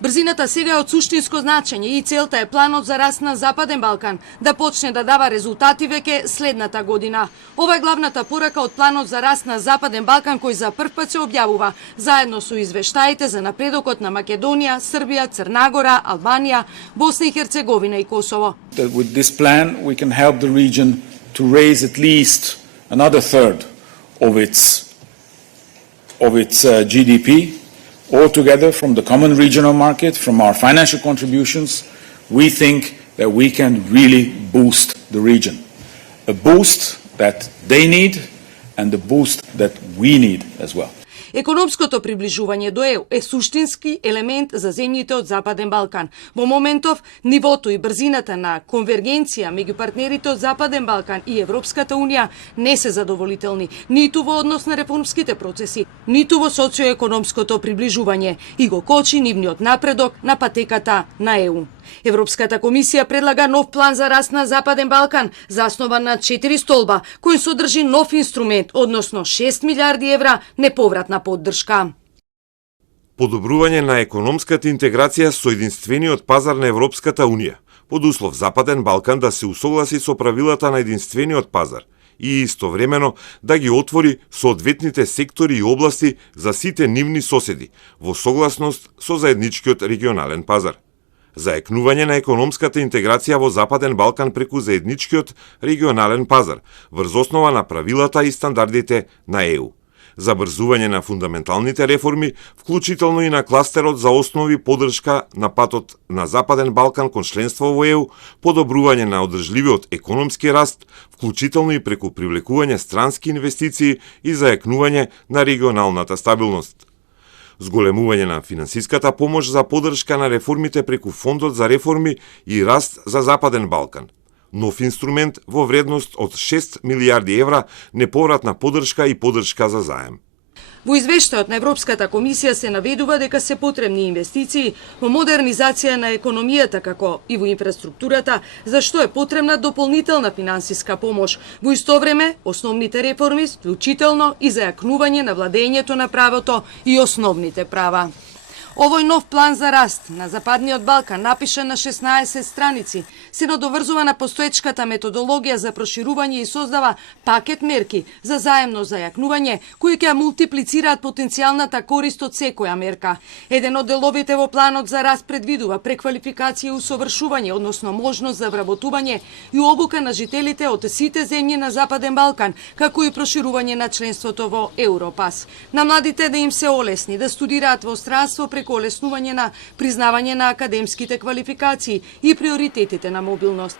Брзината сега е од суштинско значење и целта е планот за раст на Западен Балкан да почне да дава резултати веќе следната година. Ова е главната порака од планот за раст на Западен Балкан кој за прв пат се објавува заедно со извештаите за напредокот на Македонија, Србија, Црна Гора, Албанија, Босна и Херцеговина и Косово. With this plan we can help the region to raise at least another third of its GDP. Altogether, from the common regional market, from our financial contributions, we think that we can really boost the region. A boost that they need and a boost that we need as well. Економското приближување до ЕУ е суштински елемент за земјите од Западен Балкан. Во моментов, нивото и брзината на конвергенција меѓу партнерите од Западен Балкан и Европската Унија не се задоволителни, ниту во однос на реформските процеси, ниту во социоекономското приближување и го кочи нивниот напредок на патеката на ЕУ. Европската комисија предлага нов план за раст на Западен Балкан, заснован на 4 столба, кој содржи нов инструмент, односно 6 милиарди евра неповратна поддршка. Подобрување на економската интеграција со единствениот пазар на Европската Унија, под услов Западен Балкан да се усогласи со правилата на единствениот пазар и истовремено да ги отвори соодветните сектори и области за сите нивни соседи, во согласност со заедничкиот регионален пазар. Заекнување на економската интеграција во Западен Балкан преку заедничкиот регионален пазар, врз основа на правилата и стандардите на ЕУ. Забрзување на фундаменталните реформи, вклучително и на кластерот за основи поддршка на патот на Западен Балкан кон членство во ЕУ, подобрување на одржливиот економски раст, вклучително и преку привлекување странски инвестиции и заекнување на регионалната стабилност. Зголемување на финансиската помош за поддршка на реформите преку Фондот за реформи и раст за Западен Балкан. Нов инструмент во вредност од 6 милиарди евра неповратна поддршка и поддршка за заем. Во извештајот на Европската комисија се наведува дека се потребни инвестиции во модернизација на економијата како и во инфраструктурата, за што е потребна дополнителна финансиска помош. Во исто време, основните реформи, вклучително и зајакнување на владењето на правото и основните права. Овој нов план за раст на Западниот Балкан, напишан на 16 страници, се надоврзува на постоечката методологија за проширување и создава пакет мерки за заемно зајакнување, кои ќе мултиплицираат потенцијалната корист од секоја мерка. Еден од деловите во планот за раст предвидува преквалификација и усовршување, односно можност за вработување и обука на жителите од сите земји на Западен Балкан, како и проширување на членството во Европас. На младите да им се олесни да студираат во странство преку олеснување на признавање на академските квалификации и приоритетите на мобилност.